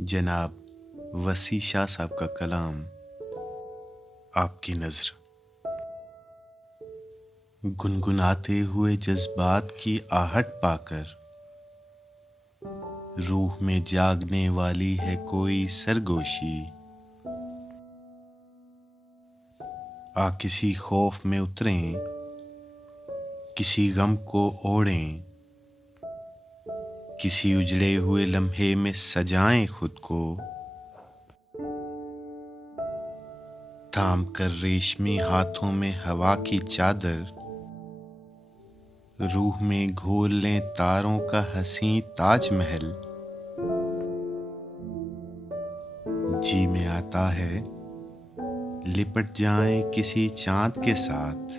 जनाब वसी शाह साहब का कलाम आपकी नज़र। गुनगुनाते हुए जज्बात की आहट पाकर रूह में जागने वाली है कोई सरगोशी। आ किसी खौफ में उतरें, किसी गम को ओढ़ें, किसी उजड़े हुए लम्हे में सजाएं खुद को। थाम कर रेशमी हाथों में हवा की चादर, रूह में घोल लें तारों का हसीं ताजमहल। जी में आता है लिपट जाएं किसी चांद के साथ,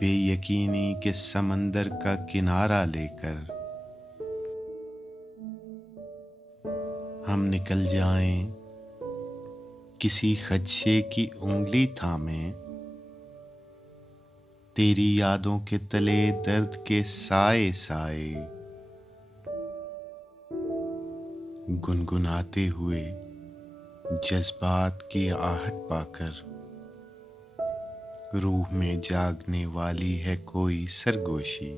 बेयकीनी के समंदर का किनारा लेकर। हम निकल जाएं किसी खदशे की उंगली थामे, तेरी यादों के तले दर्द के साए साए। गुनगुनाते हुए जज्बात की आहट पाकर रूह में जागने वाली है कोई सरगोशी।